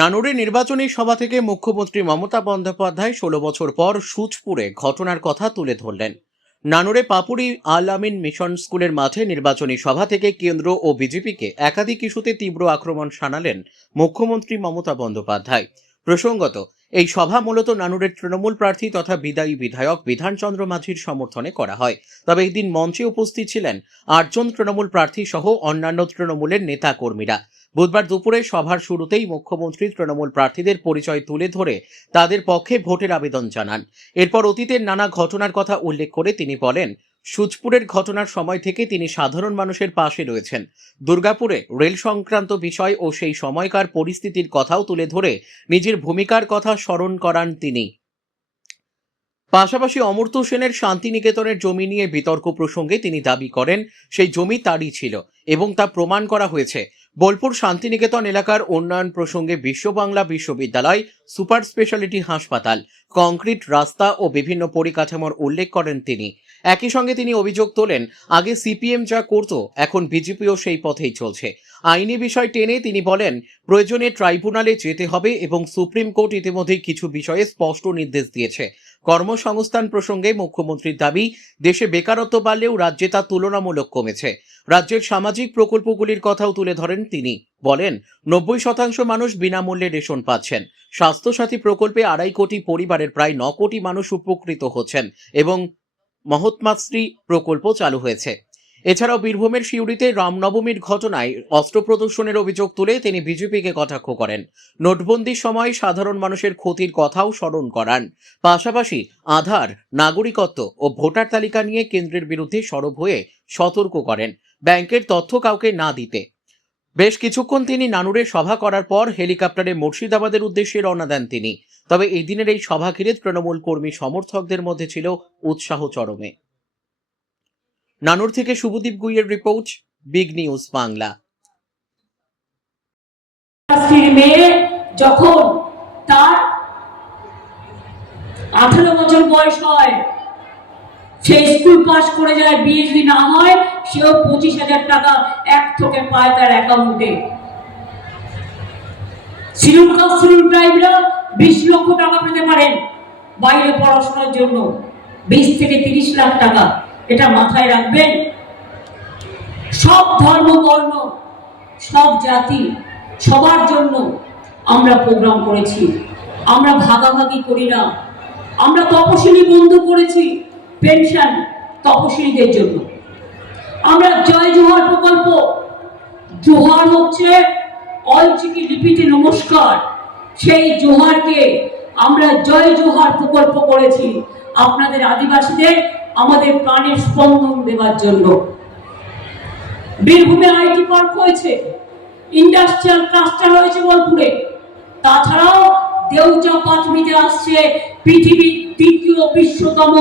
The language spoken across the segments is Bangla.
নানুরে নির্বাচনী সভা থেকে মুখ্যমন্ত্রী মমতা বন্দ্যোপাধ্যায় ১৬ বছর পর সুচপুরে ঘটনার কথা তুলে ধরলেন। নানুরে পাপুরি আল আমিন মিশন স্কুলের মাঠে নির্বাচনী সভা থেকে কেন্দ্র ও বিজেপিকে একাধিক ইস্যুতে তীব্র আক্রমণ শানালেন মুখ্যমন্ত্রী মমতা বন্দ্যোপাধ্যায়। প্রসঙ্গত, এই সভা মূলত নানুরের তৃণমূল প্রার্থী তথা বিদায়ী বিধায়ক বিধানচন্দ্র মাঝির সমর্থনে করা হয়। তবে এই দিন মঞ্চে উপস্থিত ছিলেন ৮ জন তৃণমূল প্রার্থী সহ অন্যান্য তৃণমূলের নেতা কর্মীরা। বুধবার দুপুরে সভার শুরুতেই মুখ্যমন্ত্রী তৃণমূল প্রার্থীদের পরিচয় তুলে ধরে তাদের পক্ষে ভোটের আবেদন জানান। এরপর অতীতের নানা ঘটনার কথা উল্লেখ করে তিনি বলেন, সুচপুরের ঘটনার সময় থেকে তিনি সাধারণ মানুষের পাশে রয়েছেন। দুর্গাপুরে রেল সংক্রান্ত বিষয় ও সেই সময়কার পরিস্থিতির কথাও তুলে ধরে নিজের ভূমিকার কথা স্মরণ করান তিনি। পাশাপাশি অমর্ত্য সেনের শান্তিনিকেতনের জমি নিয়ে বিতর্ক প্রসঙ্গে তিনি দাবি করেন সেই জমি তারই ছিল এবং তা প্রমাণ করা হয়েছে। বোলপুর শান্তিনিকেতন এলাকার উন্নয়ন প্রসঙ্গে বিশ্ব বাংলা বিশ্ববিদ্যালয়, সুপার স্পেশালিটি হাসপাতাল, কংক্রিট রাস্তা ও বিভিন্ন পরিকাঠামোর উল্লেখ করেন তিনি। একই সঙ্গে তিনি অভিযোগ তোলেন, আগে সিপিএম যা করত এখন বিজেপিও সেই পথেই চলছে। আইনি বিষয় টেনে তিনি বলেন, প্রয়োজনে ট্রাইব্যুনালে যেতে হবে এবং সুপ্রিম কোর্ট ইতিমধ্যেই কিছু বিষয়ে স্পষ্ট নির্দেশ দিয়েছে। কর্মসংস্থান প্রসঙ্গে মুখ্যমন্ত্রীর দাবি, দেশে বেকারত্ব বাড়লেও রাজ্যে তা তুলনামূলক কমেছে। রাজ্যের সামাজিক প্রকল্পগুলির কথাও তুলে ধরেন তিনি। বলেন, ৯০% মানুষ বিনামূল্যে রেশন পাচ্ছেন। স্বাস্থ্যসাথী প্রকল্পে ২.৫ কোটি পরিবারের প্রায় ৯ কোটি মানুষ উপকৃত হচ্ছেন এবং মহাত্মাশ্রী প্রকল্প চালু হয়েছে। এছাড়াও বীরভূমের সিউড়িতে রামনবমীর ঘটনায় অস্ত্র প্রদর্শনের অভিযোগ তুলে তিনি বিজেপিকে কটাক্ষ করেন। নোটবন্দির সময় সাধারণ মানুষের ক্ষতির কথাও স্মরণ করান। পাশাপাশি আধার, নাগরিকত্ব ও ভোটার তালিকা নিয়ে কেন্দ্রের বিরুদ্ধে সরব হয়ে সতর্ক করেন ব্যাংকের তথ্য কাউকে না দিতে। বেশ কিছুক্ষণ তিনি নানুরে সভা করার পর হেলিকপ্টারে মুর্শিদাবাদের উদ্দেশ্যে রওনা দেন তিনি। তবে এই দিনের এই সভা ঘিরে তৃণমূল কর্মী সমর্থকদের মধ্যে ছিল উৎসাহ চরমে। নানুর থেকে শুভদীপ গুইয়ের রিপোর্ট, বিগ নিউজ বাংলা। মেয়ে যখন তার 18 বছর বয়স হয়, সে স্কুল পাস করে যায়, বিয়ে যদি না হয় সেও 25,000 টাকা এক থেকে পায় তার অ্যাকাউন্টে। শিডিউল কাস্ট শিডিউল ট্রাইবরা 20 লক্ষ টাকা পেতে পারেন বাইরে পড়াশোনার জন্য, 20 থেকে 30 লাখ টাকা। এটা মাথায় রাখবেন। সব ধর্ম, বর্ণ, সব জাতি, সবার জন্য আমরা প্রোগ্রাম করেছি। আমরা ভাগাভাগি করি না। আমরা তপশিলি বন্ধ করেছি, পেনশন তপশিলীদের জন্য। আমরা জয় জোহার প্রকল্প, জোহার হচ্ছে অলচিকি লিপিতে নমস্কার, সেই জোহারকে আমরা জয় জোহার প্রকল্প করেছি আপনাদের আদিবাসীদের আমাদের প্রাণের স্পন্দন দেওয়ার জন্য। বীরভূমে আইটি পার্ক হয়েছে, ইন্ডাস্ট্রিয়াল ক্লাস্টার হয়েছে বোলপুরে। তাছাড়াও দেউচা পাঁচমিতে আসছে পৃথিবীর দ্বিতীয় বিশ্বতম,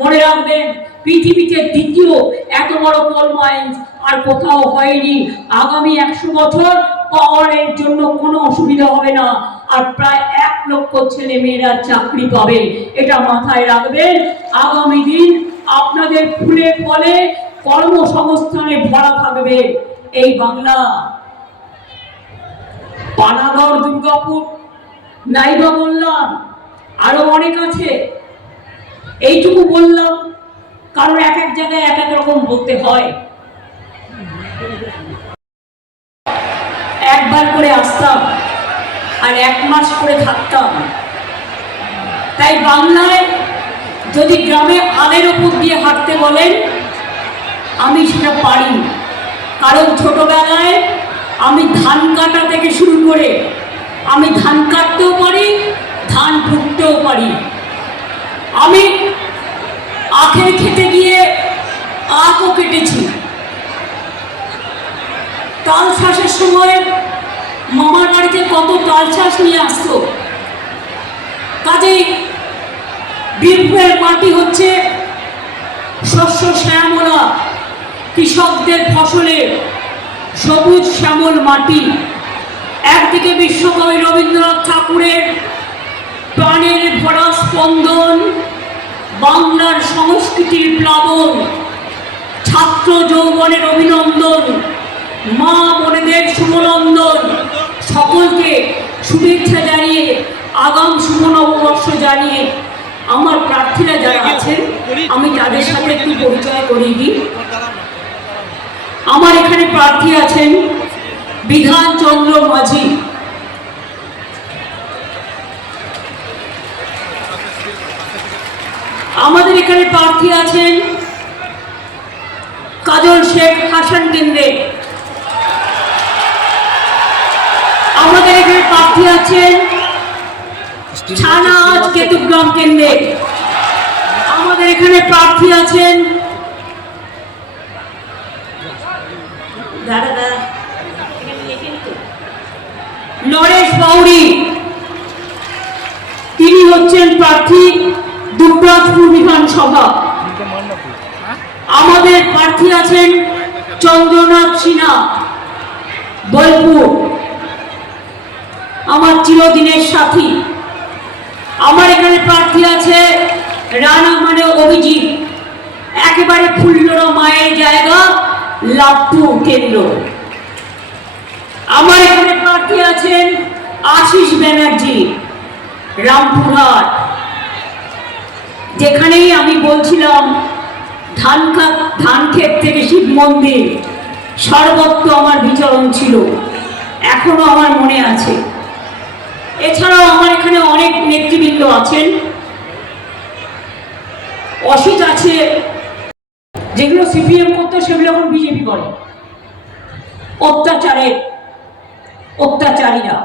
মনে রাখবেন, পৃথিবীতে দ্বিতীয় এত বড় কোল মাইন্স আর কোথাও হয়নি। আগামী 100 বছর পাওয়ারের জন্য কোনো অসুবিধা হবে না, আর প্রায় 1 লক্ষ ছেলে মেয়েরা চাকরি পাবে। এটা মাথায় রাখবেন। আগামী দিন আপনাদের ফুলে ফলে কর্মসংস্থানে ভরা থাকবে এই বাংলা। পানাগড়, দুর্গাপুর, নাইবা বললাম, আরো অনেক আছে। এইটুকু বললাম কারণ এক এক জায়গায় এক এক রকম বলতে হয়। একবার করে আসতাম আর 1 মাস করে থাকতাম। তাই বাংলায় যদি গ্রামে আলের উপর দিয়ে হাঁটতে বলেন, আমি সেটা পারি। কারণ ছোটবেলায় আমি ধান কাটা থেকে শুরু করে আমি ধান কাটতেও পারি, ধান ফুটতেও পারি। আমি আখের খেতে গিয়ে আখও কেটেছি। তাল চাষের সময় মামার বাড়িতে কত তাল চাষ নিয়ে আসতো। কাজেই বীরভূমের মাটি হচ্ছে শস্য শ্যামলা, কৃষকদের ফসলে সবুজ শ্যামল মাটি। একদিকে বিশ্বকবি রবীন্দ্রনাথ ঠাকুরের প্রাণের ভরা স্পন্দন, বাংলার সংস্কৃতির প্লাবন, ছাত্র যৌবনের অভিনন্দন, মা বোনেদের শুভনন্দন, সকলকে শুভেচ্ছা জানিয়ে, আগাম শুভ নববর্ষ জানিয়ে আমার প্রার্থীরা যারা আছেন আমি তাদের সাথে একটু পরিচয় করিয়ে দিই। আমার এখানে প্রার্থী আছেন বিধান চন্দ্র মাঝি, আমাদের এখানে প্রার্থী আছেন কাজল শেখ হাসান কেন্দ্রে, আমাদের এখানে প্রার্থী আছেন ছানাজ কেতুগ্রাম কেন্দ্রে, আমাদের এখানে প্রার্থী আছেন নরেশ বাউরি, তিনি হচ্ছেন প্রার্থী দুবরাজপুর বিধানসভা। আমাদের প্রার্থী আছেন চন্দ্রনাথ সিনহা বোলপুর, আমার চিরদিনের সাথী। আমার এখানে প্রার্থী আছে রানা মানে অভিজিৎ, একেবারে ফুল্লরা মায়ের জায়গা লাভপুর কেন্দ্র। আমার এখানে প্রার্থী আছেন আশিস ব্যানার্জি রামপুরহাট, যেখানেই আমি বলছিলাম ধান ক্ষেত থেকে শিব মন্দির সর্বত্র আমার বিচরণ ছিল, এখনো আমার মনে আছে। এছাড়াও আমার এখানে অনেক নেতৃবৃন্দ আছেন, অসিত আছে, যেগুলো সিপিএম করতো সেগুলো এখন বিজেপি করে। অত্যাচারীরা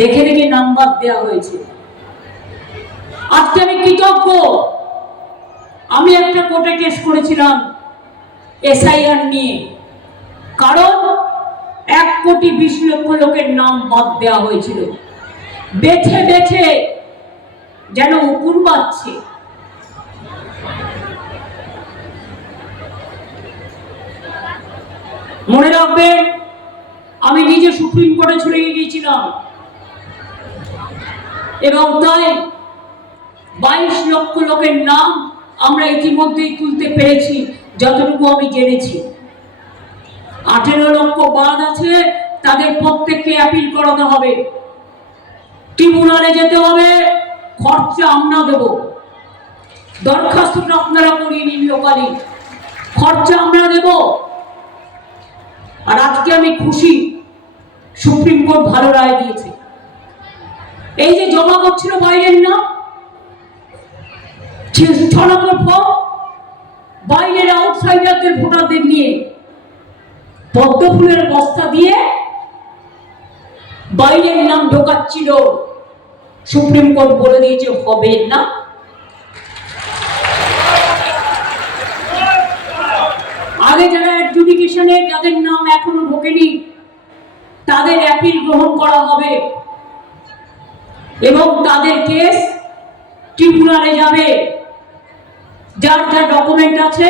দেখে দেখে নাম্বার দেওয়া হয়েছে। আজকে আমি কৃতজ্ঞ, আমি একটা কোর্টে কেস করেছিলাম এসআইআর নিয়ে, কারণ 1,20,00,000 লোকের নাম বাদ দেওয়া হয়েছিল, বেছে বেছে যেন উকুন বাজছে। মনে রাখবেন, আমি নিজে সুপ্রিম কোর্টে চলে গিয়েছিলাম এবং তাই 22 লক্ষ লোকের নাম আমরা ইতিমধ্যেই তুলতে পেরেছি, যতটুকু আমি জেনেছি। 18 লক্ষ বাদ আছে, তাদের প্রত্যেককে অ্যাপিল করাতে হবে, ট্রিব্যুনালে যেতে হবে, খরচা আমরা দেব। দরখাস্তটা আপনারা করিয়ে নিন লোকালি, খরচা আমরা দেব। আর আজকে আমি খুশি, সুপ্রিম কোর্ট ভালো রায় দিয়েছে। এই যে জমা করছিল বাইরের নাম 6 নম্বর ফর্ম, বাইরের আউটসাইডারদের ভোটারদের নিয়ে পদ্ম ফুলের বস্তা দিয়ে বাইরের নাম ঢোকাচ্ছিল, সুপ্রিম কোর্ট বলে দিয়েছে হবে না। আগে যারা অ্যাডজুডিকেশনে যাদের নাম এখনো ঢোকেনি তাদের অ্যাপিল গ্রহণ করা হবে এবং তাদের কেস ট্রিব্যুনালে যাবে। যার যা ডকুমেন্ট আছে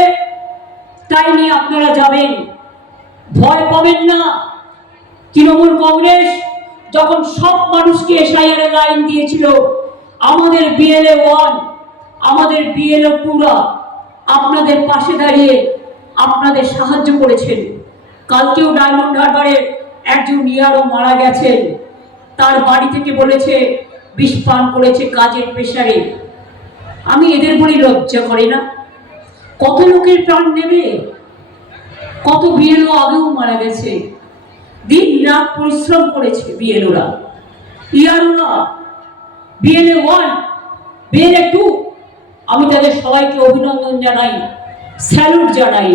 তাই নিয়ে আপনারা যাবেন, ভয় পাবেন না। তৃণমূল কংগ্রেস যখন সব মানুষকে এসআইআর এর লাইন দিয়েছিল, আমাদের বিএলএ 1 আমাদের বিএলএ 2 আপনাদের পাশে দাঁড়িয়ে আপনাদের সাহায্য করেছেন। কালকেও ডায়মন্ড হারবারে একজন ইয়ারও মারা গেছেন, তার বাড়ি থেকে বলেছে বিষ পান করেছে কাজের প্রেসারে। আমি এদের বলি লজ্জা করে না? কত লোকের প্রাণ নেবে, কত বিএলও আগেও মারা গেছে, দিন রাত পরিশ্রম করেছে বিএলওরা, ইয়ারওরা, বিএলএ 1 বিএলএ 2। আমি তাদের সবাইকে অভিনন্দন জানাই, স্যালুট জানাই।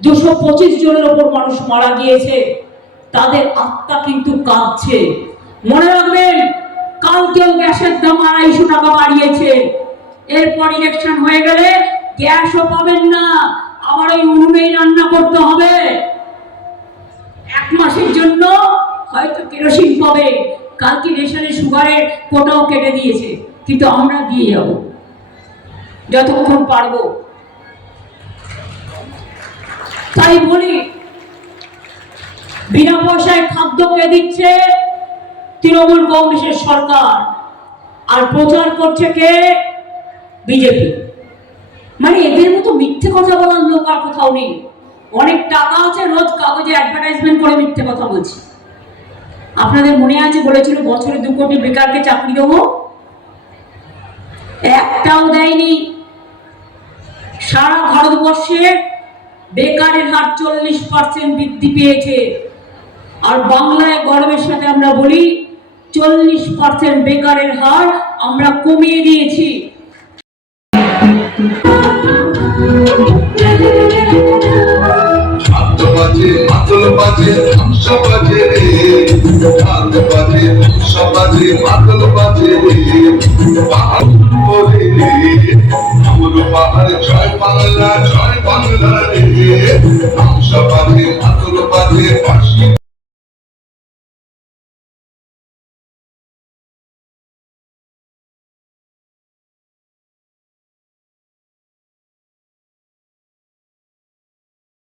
225 জনের ওপর মানুষ মারা গিয়েছে, তাদের আত্মা কিন্তু কাঁদছে। মনে রাখবেন, কালকেও গ্যাসের দাম 250 টাকা বাড়িয়েছে, এরপর ইলেকশন হয়ে গেলে গ্যাসও পাবেন না, আবার ওই উনুনেই রান্না করতে হবে। 1 মাসের জন্য হয়তো কেরোসিন পাবে, কালকে রেশনের সুগারের কোটাও কেটে দিয়েছে, কিন্তু আমরা দিয়ে যাব যতক্ষণ পারবো। তাই বলি, বিনা পয়সায় খাদ্য কে দিচ্ছে? তৃণমূল কংগ্রেসের সরকার। আর প্রচার করছে কে? বিজেপি। মানে এদের মতো মিথ্যে কথা বলার লোক আর কোথাও নেই। অনেক টাকা আছে, রোজ কাগজে অ্যাডভার্টাইজমেন্ট করে মিথ্যে কথা বলছি। আপনাদের মনে আছে বলেছিল বছরে 2 কোটি বেকারকে চাকরি দেবো, একটাও দেয়নি। সারা ভারতবর্ষে বেকারের হার 40% বৃদ্ধি পেয়েছে। আর বাংলায় গর্বের সাথে আমরা বলি 40% বেকারের হার আমরা কমিয়ে দিয়েছি। বাজে মাদল বাজে ধ্বংস বাজে রে, ঢাল বাজে ধ্বংস বাজে মাদল বাজে রে, পাহাড় করে রে আমার পাহাড়, জয় বাংলা রে, ধ্বংস